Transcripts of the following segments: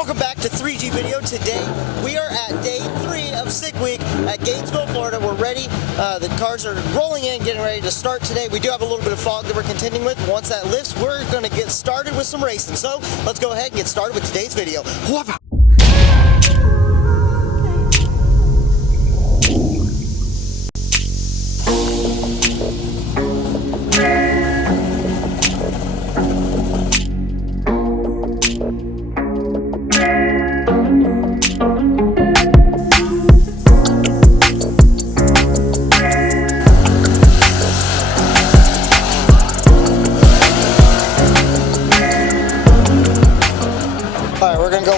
Welcome back to 3G Video. Today we are at day 3 of Sick Week at Gainesville, Florida. We're ready. The cars are rolling in, getting ready to start today. We do have a little bit of fog that we're contending with. Once that lifts, we're going to get started with some racing. So let's go ahead and get started with today's video.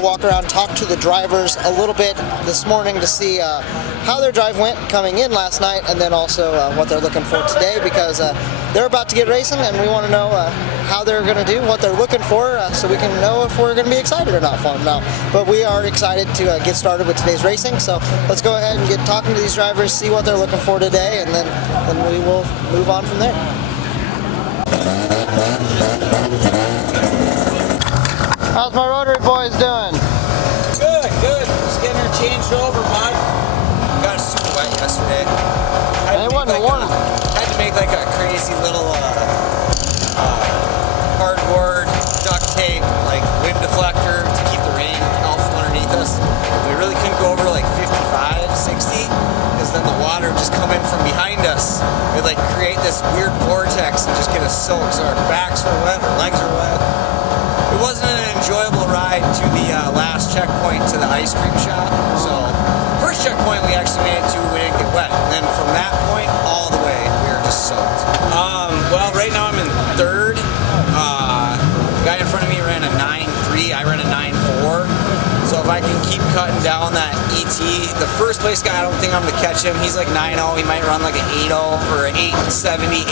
Walk around, talk to the drivers a little bit this morning to see how their drive went coming in last night, and then also what they're looking for today, because they're about to get racing and we want to know how they're going to do, what they're looking for, so we can know if we're going to be excited or not for them now. But we are excited to get started with today's racing, so let's go ahead and get talking to these drivers, see what they're looking for today, and then we will move on from there. How's my rotary boys doing? Good, good. Just getting her changed over, bud. Got super wet yesterday. It wasn't warm. Had to make like a crazy little cardboard duct tape, like wind deflector to keep the rain out from underneath us. We really couldn't go over like 55, 60, because then the water would just come in from behind us. It'd like create this weird vortex and just get us soaked, so our backs were wet, our legs were wet. It wasn't an enjoyable ride to the last checkpoint to the ice cream shop. So, first checkpoint we actually made it to, we didn't get wet. And then from that point all the way, we were just soaked. Well, right now I'm in third. The guy in front of me ran a 9.3, I ran a 9.4. So if I can keep cutting down that ET, the first place guy, I don't think I'm going to catch him. He's like 9.0, he might run like an 8.0 or an 8.70,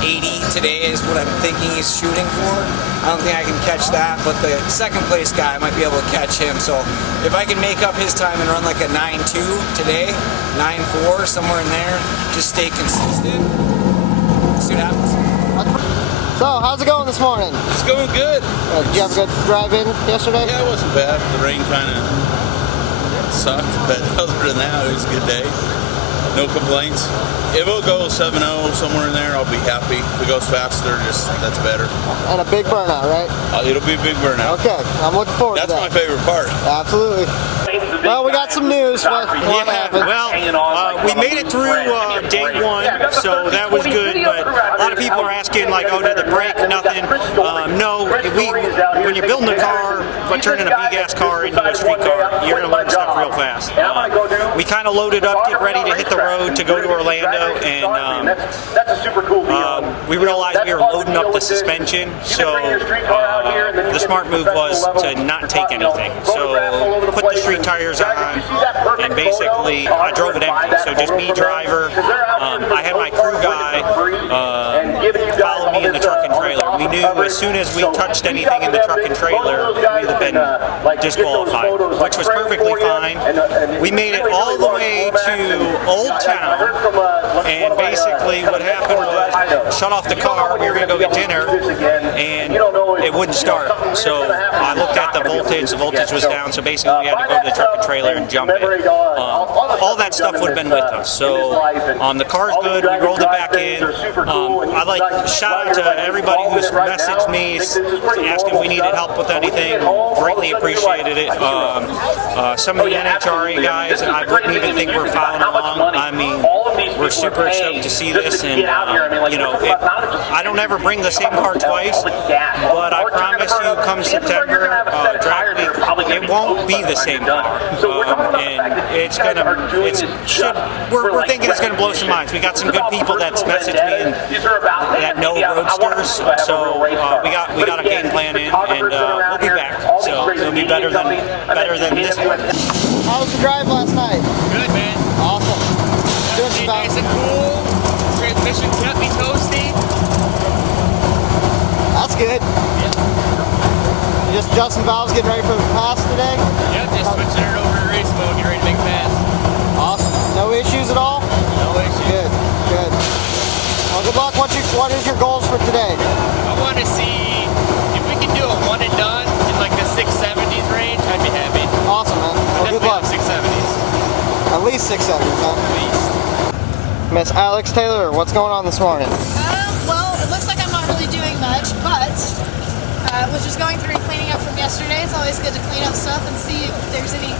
8.80 today is what I'm thinking he's shooting for. I don't think I can catch that, but the second place guy, I might be able to catch him. So if I can make up his time and run like a 9.2 today, 9.4, somewhere in there, just stay consistent, see what happens. So, how's it going this morning? It's going good. Did you have a good drive-in yesterday? Yeah, it wasn't bad. The rain kind of sucked, but other than that, it was a good day. No complaints. If it'll go 7.0 somewhere in there, I'll be happy. If it goes faster, that's better. And a big burnout, right? It'll be a big burnout. Okay, I'm looking forward to that. That's my favorite part. Absolutely. Well, we got some news. What happened? Well, we made it through day 1, so that was good, but a lot of people are asking, like, oh, did the brake? Nothing. No, when you're building a car, but turning a big-ass car into a street car, you're going to learn stuff real fast. We kind of loaded up, get ready to hit the road to go to Orlando, and we realized we were loading up the suspension, so the smart move was to not take anything. So put the street tires on, and basically I drove it empty, so just me, driver. I had my crew guy follow me in the truck and trailer. We knew as soon as we touched anything in the truck and trailer, we would have been disqualified, which was perfectly fine. We made it all the way to Old Town, and basically what happened was shut off the car, we were going to go get dinner, and it wouldn't start. So I looked at the voltage was down, so basically we had to go to the truck and trailer and jump it. All that stuff would have been with us. So the car's good, we rolled it back in. I'd like shout out to everybody who's messaged me asking if we needed help with anything. Greatly appreciated it. Some of the NHRA guys, I wouldn't even think we're following along. I mean, we're super stoked to see this, and you know, I don't ever bring the same car twice, but I promise you, come September, drag week, it won't be the same car, and we're thinking it's gonna blow some minds. We got some good people that's messaged me that know roadsters, so we got a game plan in, and we'll be back. So it'll be better than this one. How was the drive last night? Good, man. Awesome. Nice and cool. Transmission kept me toasty. That's good. Yeah. You just adjusting valves, getting ready for the pass today? Yeah, just switching it over to race mode, get ready to make pass. Awesome. No issues at all? No issues. Good, good. Well, good luck. What is your goals for today? I want to see if we can do a one and done in like the 670s range. I Miss Alex Taylor, what's going on this morning? Well, it looks like I'm not really doing much, but was just going through and cleaning up from yesterday. It's always good to clean up stuff and see if there's any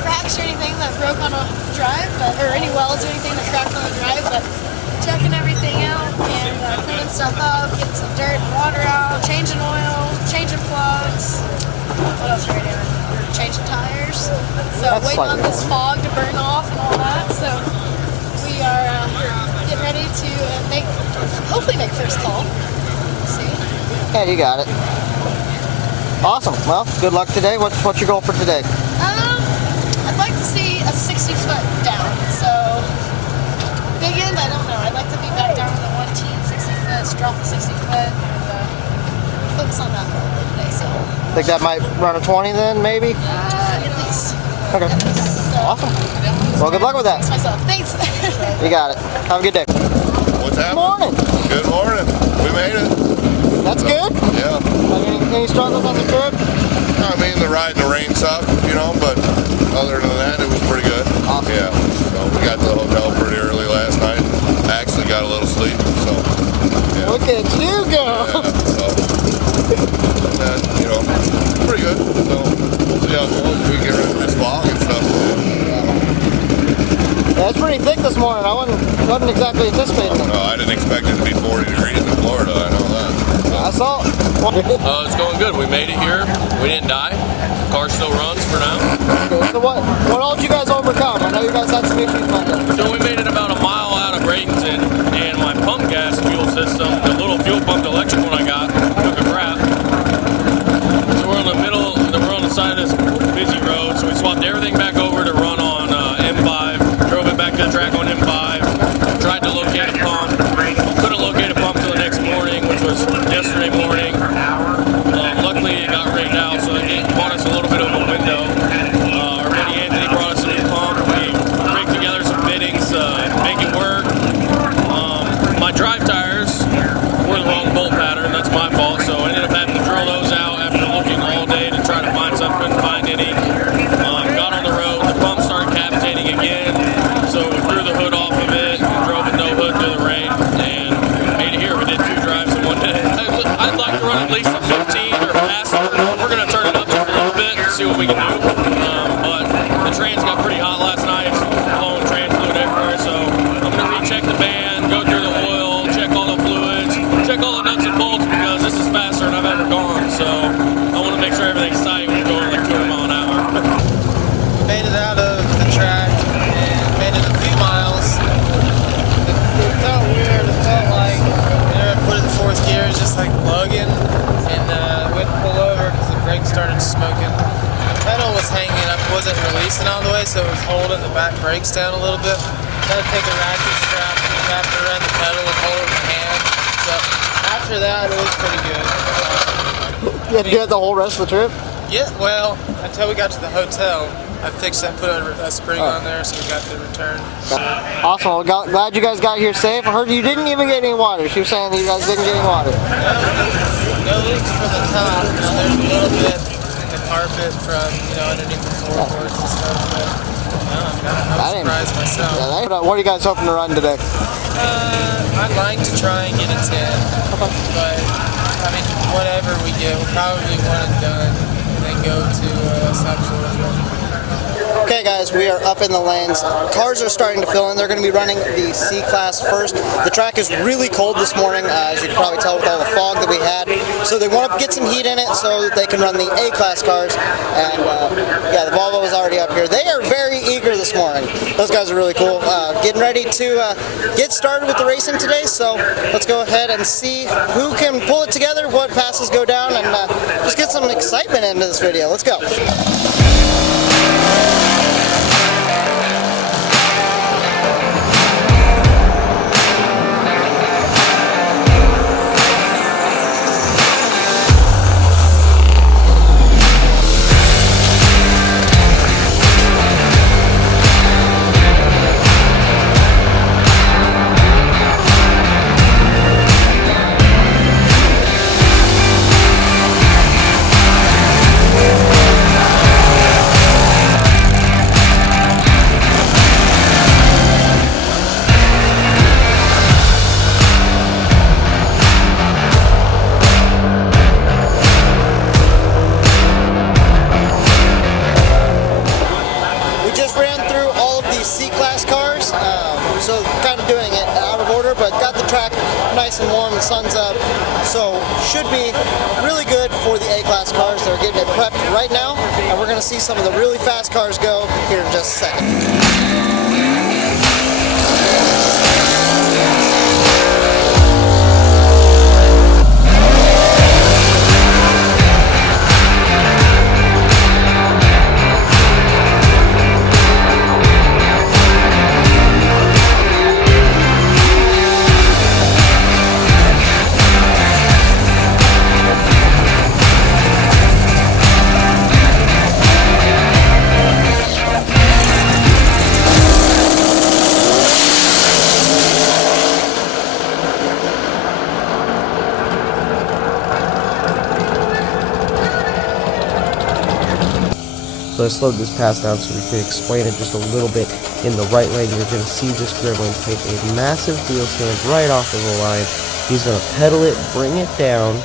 cracks or anything that broke on a drive, or any welds or anything that cracked on the drive. But checking everything out and cleaning stuff up, getting some dirt and water out, changing oil, changing plugs. What else are we doing? Changing tires. So waiting on this fog to burn off and all that. So we are getting ready to hopefully make first call. Let's see. Yeah, you got it. Awesome. Well, good luck today. What's your goal for today? I'd like to see a 60-foot down. So big end, I don't know. I'd like to be back down on the 1 team 60 foot, drop the 60 foot, and focus on that today. So Think that might run a 20 then, maybe? at least. Okay. At least. So, Awesome. Well, good luck with that. myself. Thanks. You got it. Have a good day. What's Good happening? morning. Good morning. We made it. That's good. Yeah. Any struggles on the trip? I mean, the ride in the rain sucked, but other than that, it was pretty good. Awesome. Yeah. So we got to the hotel pretty early last night. Actually got a little sleep, so. Yeah. Look at you go. Yeah, so, pretty good. So we'll see how it goes. We can get rid of this fog and stuff. Yeah, it's pretty thick this morning. I wasn't exactly anticipating it. No, I didn't expect it to be 40 degrees in Florida. I know that. I saw it. It's going good. We made it here. We didn't die. The car still runs for now. So what all did you guys overcome? I know you guys had some issues Monday. So we made it about a mile out of Bradenton, and my pump gas fuel system, the little fuel pump electric one I got, took a crap. So we're on the side of this busy road, so we swapped everything back over to run on M5, drove it back to the track on M5, tried to locate a pump, couldn't locate a pump till the next morning, which was yesterday morning. Luckily it got rained out, so it bought us a little bit of a window. Our buddy Anthony brought us a new pump. We rigged together some fittings, make it work. My drive tires were the wrong bolt pattern. That's my fault. So I ended up having to drill those out after looking all day to try to find something. Couldn't find any. Got on the road. The pump started cavitating again. So we threw the hood off of it and drove with no hood through the rain and made it here. We did 2 drives in one day. I'd like to run at least a 15 or faster. We're going to turn it up just a little bit to see what we can do. But the trans got pretty hot last night. It's blowing trans fluid everywhere. So I'm going to recheck the band, go through the oil, check all the fluids, check all the nuts and bolts because this is faster than I've ever gone. So I want to make sure everything's tight when we're going like 200 miles an hour. Made it out of the track and made it a few miles. It felt weird. It felt like I put it in 4th gear, it was just like lugging, and went to pull over because the brakes started smoking. The pedal was hanging up, wasn't releasing all the way, so it was holding the back brakes down a little bit. Had to take a ratchet strap and wrap it around the pedal and hold it with my hand. So after that, it was pretty good. You had to do it the whole rest of the trip? Yeah, well, until we got to the hotel. I fixed that, put a spring on there, so we got the return. Awesome. Well, glad you guys got here safe. I heard you didn't even get any water. She was saying that you guys didn't get any water. No leaks from the top. There's a little bit in the carpet from, underneath the floorboards and stuff. But I'm surprised myself. Yeah, what are you guys hoping to run today? I'd like to try and get a 10. But, whatever we get, we'll probably one and done. And then go to South Georgia. Okay guys, we are up in the lanes. Cars are starting to fill in. They're going to be running the C-Class first. The track is really cold this morning, as you can probably tell with all the fog that we had. So they want to get some heat in it so that they can run the A-Class cars. And yeah, the Volvo is already up here. They are very eager this morning. Those guys are really cool. Getting ready to get started with the racing today. So let's go ahead and see who can pull it together, what passes go down, and just get some excitement into this video. Let's go. nice and warm, the sun's up, so should be really good for the A-Class cars. They're getting it prepped right now, and we're going to see some of the really fast cars go here in just a second. So I slowed this pass down so we could explain it just a little bit. In the right lane, you're going to see this gremlin take a massive wheel stand right off of the line. He's going to pedal it, bring it down,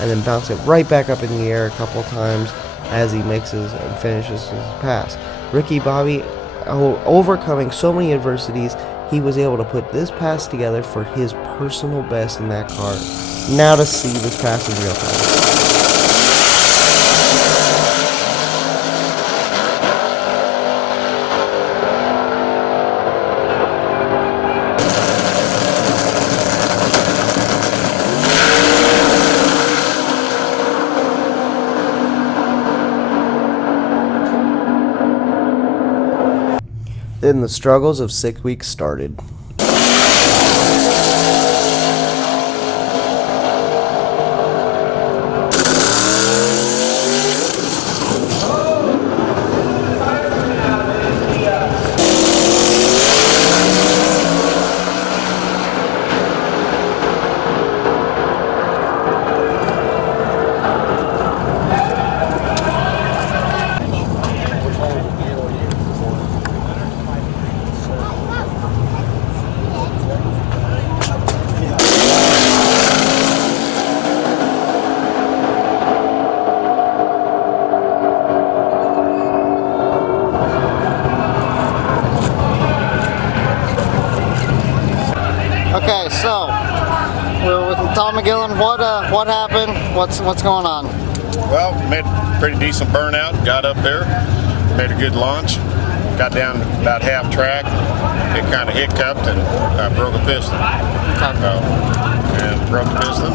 and then bounce it right back up in the air a couple times as he makes his and finishes his pass. Ricky Bobby, overcoming so many adversities, he was able to put this pass together for his personal best in that car. Now to see this pass in real time. Then the struggles of 6 weeks started. Okay, so we're with Tom McGillen. What happened? What's going on? Well, made a pretty decent burnout. Got up there, made a good launch. Got down about half track. It kind of hiccuped and broke a piston. And broke the piston.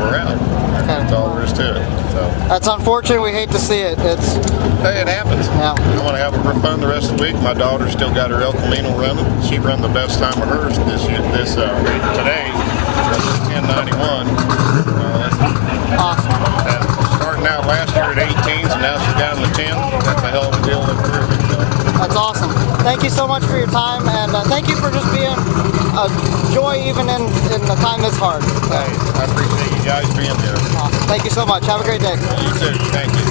We're out. Okay. That's all there is to it. So That's unfortunate. We hate to see it. hey, it happens. Yeah. I want to have a fun the rest of the week. My daughter still got her El Camino running. She ran the best time of hers today. 10:91. Awesome. And starting out last year at 18s, and now she's down to 10. That's a hell of a deal of improvement. That's awesome. Thank you so much for your time, and thank you for just being a joy even in the time that's hard. Hey, I appreciate you guys being here. Awesome. Thank you so much. Have a great day. You too. Thank you.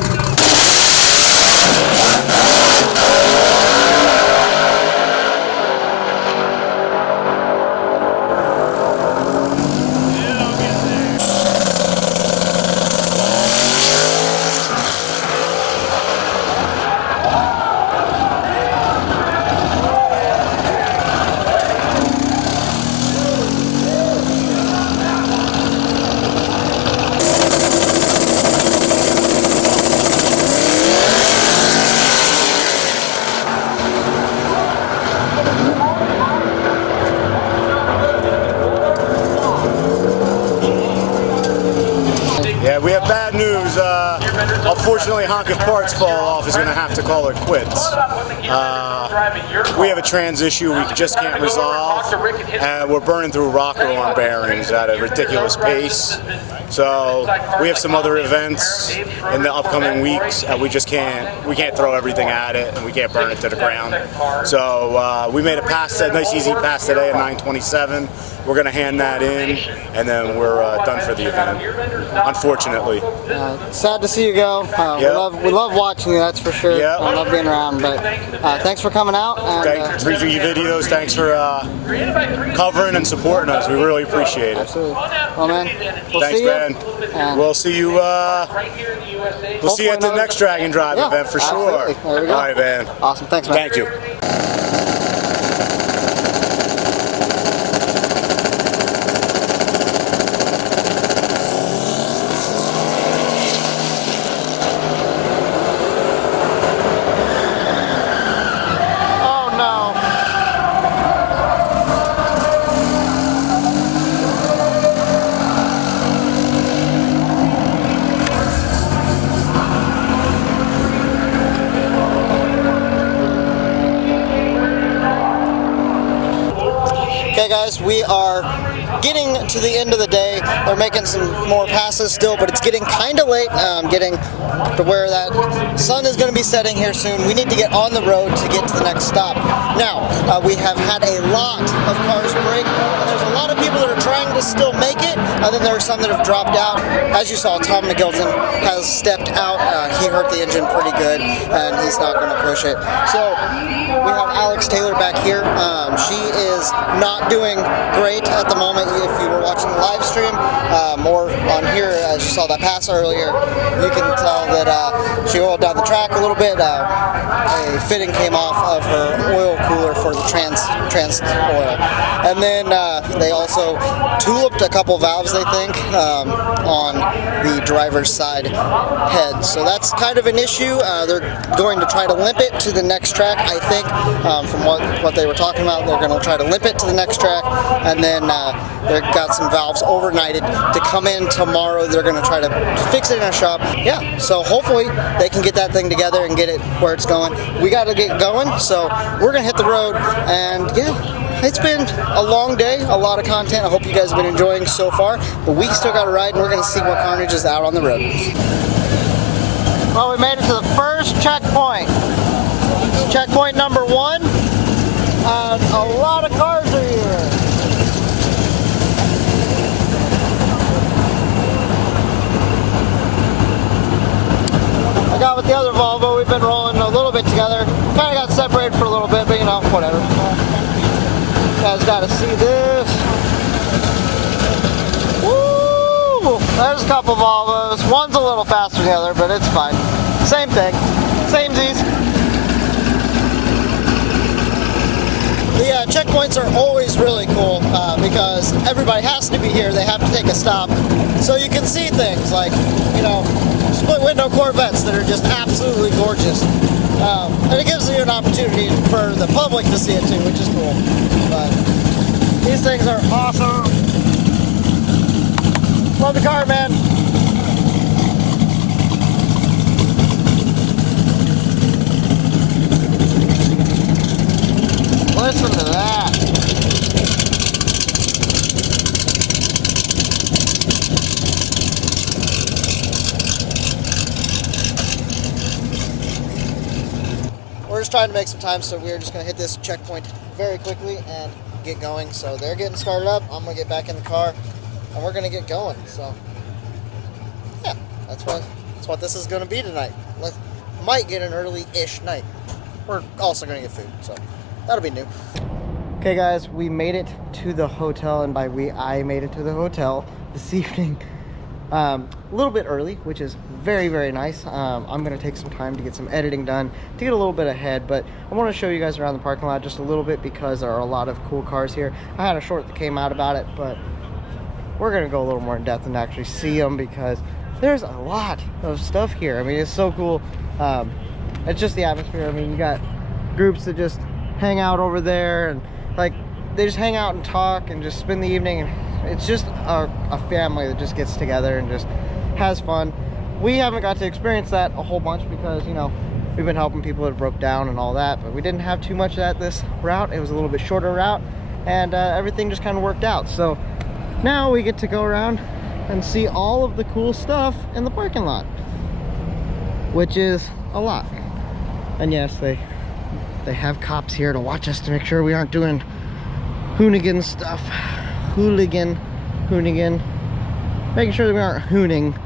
Yeah, we have bad news. Unfortunately, Honk if parts fall off is going to have to call it quits. We have a trans issue we just can't resolve, and we're burning through rocker arm bearings at a ridiculous pace. So we have some other events in the upcoming weeks, and we can't throw everything at it, and we can't burn it to the ground. So we made a nice easy pass today at 9:27. We're going to hand that in, and then we're done for the event, unfortunately. Sad to see you go. Yep. We love watching you, that's for sure. Yep. I love being around, but thanks for coming out. And, Thanks for your videos. Thanks for covering and supporting us. We really appreciate it. Absolutely. Well, man, we'll Thanks, see you. man. And We'll see you. We'll see you at the next Dragon Drive Yeah, event for sure. absolutely. There we go. All right, man. Awesome. Thanks, man. Thank you. Okay guys, we are getting to the end of the day. They're making some more passes still, but it's getting kind of late. Getting to where that sun is going to be setting here soon. We need to get on the road to get to the next stop. Now, we have had a lot of cars break, and there's a lot of people that are trying to still make it, and then there are some that have dropped out. As you saw, Tom McGilton has stepped out. He hurt the engine pretty good, and he's not going to push it. So we have Alex Taylor back here. She is not doing great at the moment. If you were watching the live stream or on here, as you saw that pass earlier, you can tell that she oiled down the track a little bit. A fitting came off of her oil cooler for the trans oil. And then they also tuliped a couple valves, they think, on the driver's side head. So that's kind of an issue. They're going to try to limp it to the next track, I think. From what they were talking about, they're going to try to limp it to the next track, and then they've got some valves overnighted to come in tomorrow. They're going to try to fix it in a shop. Yeah, so hopefully they can get that thing together and get it where it's going. We got to get going, so we're going to hit the road, and yeah, it's been a long day, a lot of content. I hope you guys have been enjoying so far, but we still got to ride, and we're going to see what carnage is out on the road. Well, we made it to the first checkpoint. Checkpoint number 1, and a lot of cars are here. I got with the other Volvo, we've been rolling a little bit together. Kind of got separated for a little bit, but you know, whatever. You guys got to see this. Woo! There's a couple Volvos. One's a little faster than the other, but it's fine. Same thing. Samesies. The checkpoints are always really cool because everybody has to be here. They have to take a stop. So you can see things like, you know, split window Corvettes that are just absolutely gorgeous. And it gives you an opportunity for the public to see it too, which is cool. But these things are awesome. Love the car, man. Listen to that. We're just trying to make some time, so we're just going to hit this checkpoint very quickly and get going. So they're getting started up. I'm going to get back in the car, and we're going to get going. So, yeah, that's what this is going to be tonight. Might get an early-ish night. We're also going to get food, so that'll be new. Okay guys, we made it to the hotel, and by we, I made it to the hotel this evening. A little bit early, which is very, very nice. I'm going to take some time to get some editing done to get a little bit ahead, but I want to show you guys around the parking lot just a little bit because there are a lot of cool cars here. I had a short that came out about it, but we're going to go a little more in depth and actually see them because there's a lot of stuff here. I mean, it's so cool. It's just the atmosphere. I mean, you got groups that just hang out over there, and like they just hang out and talk and just spend the evening, and it's just a family that just gets together and just has fun. We haven't got to experience that a whole bunch because, you know, we've been helping people that broke down and all that, but we didn't have too much of that this route. It was a little bit shorter route, and everything just kind of worked out. So now we get to go around and see all of the cool stuff in the parking lot, which is a lot. And yes, they have cops here to watch us to make sure we aren't doing hoonigan stuff. Hoonigan. Making sure that we aren't hooning.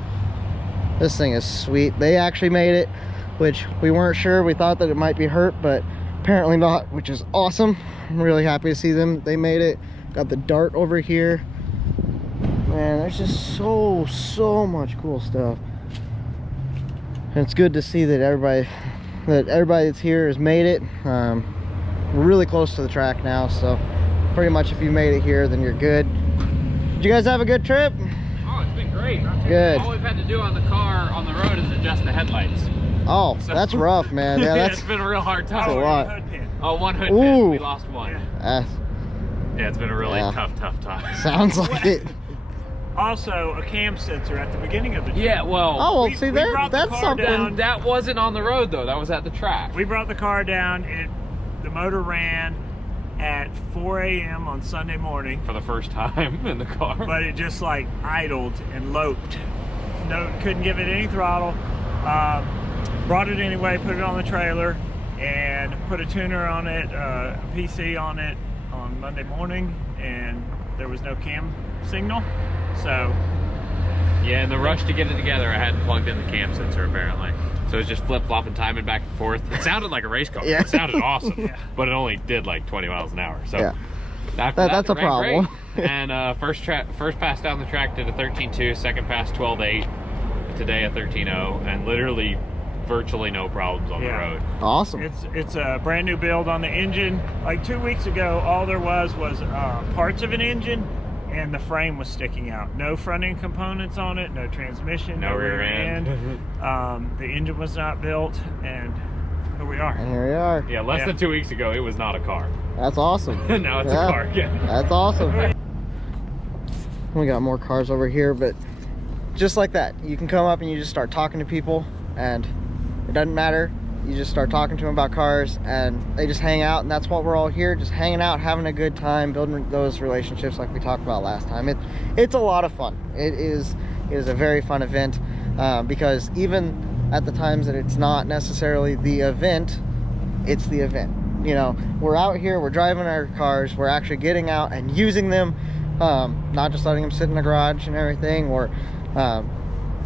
This thing is sweet. They actually made it, which we weren't sure. We thought that it might be hurt, but apparently not, which is awesome. I'm really happy to see them. They made it. Got the dart over here. Man, there's just so much cool stuff. And it's good to see that everybody that's here has made it. We're really close to the track now, so pretty much if you made it here, then you're good. Did you guys have a good trip? Oh, it's been great. Good. All we've had to do on the car on the road is adjust the headlights. Oh, so that's rough, man. Yeah, it's been a real hard time. That's a lot. Oh, one hood pin. We lost one. Yeah, it's been a really tough time. Sounds like it. Also, a cam sensor at the beginning of the trip. Yeah, well. Oh, well, see there? That's something. That wasn't on the road, though. That was at the track. We brought the car down, and the motor ran, at 4 a.m. on Sunday morning. For the first time in the car. But it just like idled and loped. No, couldn't give it any throttle. Brought it anyway, put it on the trailer, and put a tuner on it, a PC on it on Monday morning, and there was no cam signal. So yeah, in the rush to get it together, I hadn't plugged in the cam sensor apparently. So it was just flip-flopping, timing back and forth. It sounded like a race car. Yeah. It sounded awesome, but it only did like 20 miles an hour. So Yeah. after That's a it ran problem. great. And first pass down the track did a 13.2, second pass 12.8, today a 13.0, and literally virtually no problems on the road. Awesome. It's a brand new build on the engine. Like 2 weeks ago, all there was parts of an engine, and the frame was sticking out. No front end components on it, no transmission, No rear end. The engine was not built, and here we are. And here we are. Yeah, less than 2 weeks ago, it was not a car. That's awesome. Now it's a car again. That's awesome. We got more cars over here, but just like that, you can come up and you just start talking to people, and it doesn't matter. You just start talking to them about cars, and they just hang out, and that's what we're all here, just hanging out, having a good time, building those relationships like we talked about last time. It's a lot of fun. It is a very fun event, because even at the times that it's not necessarily the event, it's the event. You know, we're out here, we're driving our cars, we're actually getting out and using them, not just letting them sit in the garage and everything, or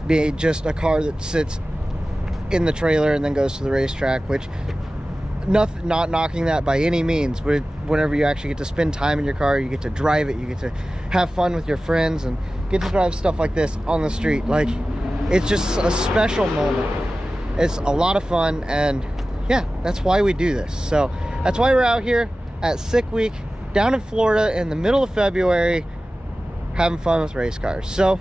be just a car that sits in the trailer and then goes to the racetrack, which not knocking that by any means, but whenever you actually get to spend time in your car, you get to drive it, you get to have fun with your friends and get to drive stuff like this on the street, like, it's just a special moment. It's a lot of fun, and yeah, that's why we do this. So that's why we're out here at Sick Week down in Florida in the middle of February, having fun with race cars. So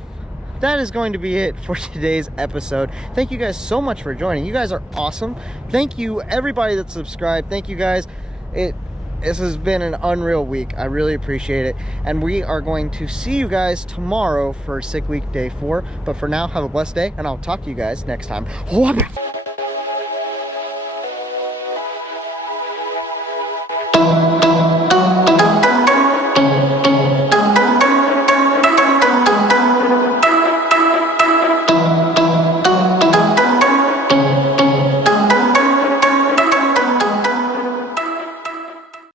that is going to be it for today's episode. Thank you guys so much for joining. You guys are awesome. Thank you everybody that subscribed. Thank you guys. This has been an unreal week. I really appreciate it. And we are going to see you guys tomorrow for Sick Week Day 4. But for now, have a blessed day, and I'll talk to you guys next time.